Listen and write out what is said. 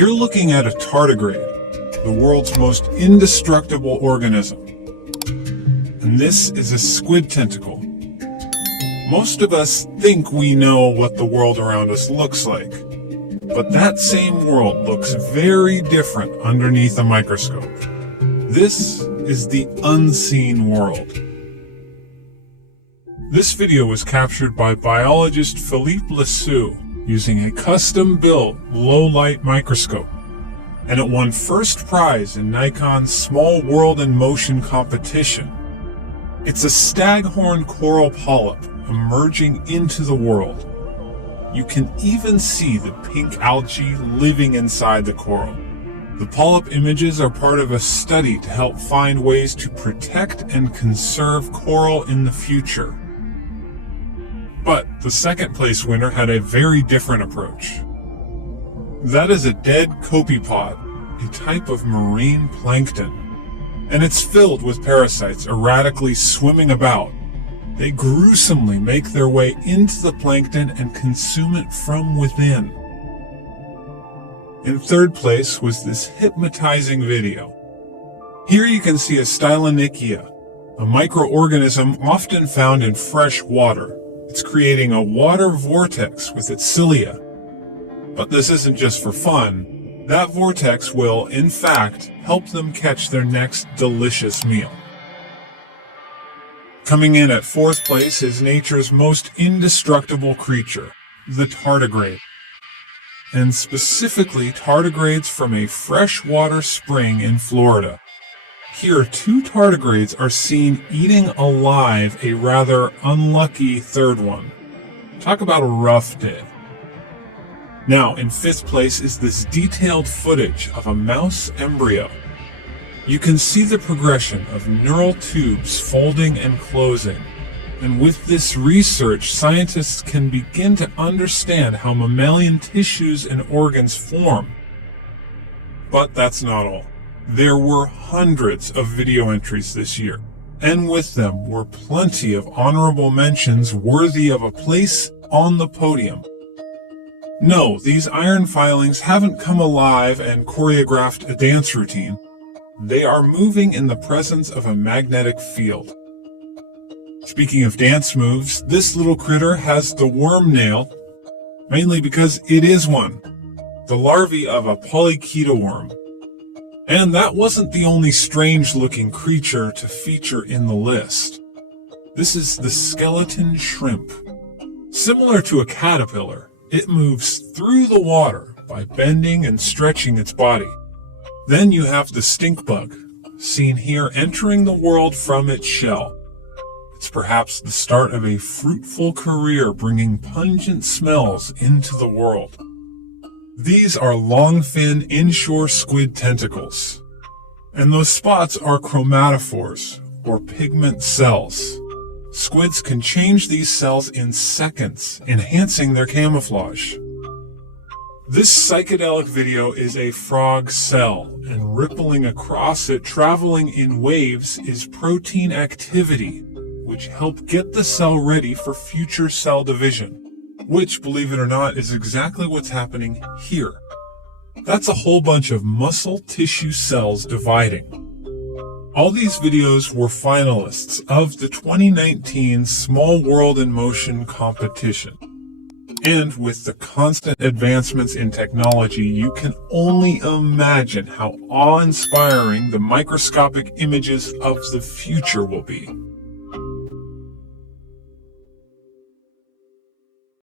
You're looking at a tardigrade, the world's most indestructible organism. And this is a squid tentacle. Most of us think we know what the world around us looks like, but that same world looks very different underneath a microscope. This is the unseen world. This video was captured by biologist Philippe Lassus using a custom-built low-light microscope, and it won first prize in Nikon's Small World in Motion competition. It's a staghorn coral polyp emerging into the world. You can even see the pink algae living inside the coral. The polyp images are part of a study to help find ways to protect and conserve coral in the future. But the second place winner had a very different approach. That is a dead copepod, a type of marine plankton, and it's filled with parasites erratically swimming about. They gruesomely make their way into the plankton and consume it from within. In third place was this hypnotizing video. Here you can see a Stylonychia, a microorganism often found in fresh water. It's creating a water vortex with its cilia. But this isn't just for fun. That vortex will, in fact, help them catch their next delicious meal. Coming in at fourth place is nature's most indestructible creature, the tardigrade. And specifically tardigrades from a freshwater spring in Florida. Here, two tardigrades are seen eating alive a rather unlucky third one. Talk about a rough day. Now, in fifth place is this detailed footage of a mouse embryo. You can see the progression of neural tubes folding and closing. And with this research, scientists can begin to understand how mammalian tissues and organs form. But that's not all. There were hundreds of video entries this year, and with them were plenty of honorable mentions worthy of a place on the podium. No, these iron filings haven't come alive and choreographed a dance routine. They are moving in the presence of a magnetic field. Speaking of dance moves, this little critter has the worm nail, mainly because it is one, the larvae of a worm. And that wasn't the only strange-looking creature to feature in the list. This is the skeleton shrimp. Similar to a caterpillar, it moves through the water by bending and stretching its body. Then you have the stink bug, seen here entering the world from its shell. It's perhaps the start of a fruitful career bringing pungent smells into the world. These are long-fin inshore squid tentacles. And those spots are chromatophores, or pigment cells. Squids can change these cells in seconds, enhancing their camouflage. This psychedelic video is a frog cell, and rippling across it, traveling in waves, is protein activity, which help get the cell ready for future cell division. Which, believe it or not, is exactly what's happening here. That's a whole bunch of muscle tissue cells dividing. All these videos were finalists of the 2019 Small World in Motion competition. And with the constant advancements in technology, you can only imagine how awe-inspiring the microscopic images of the future will be.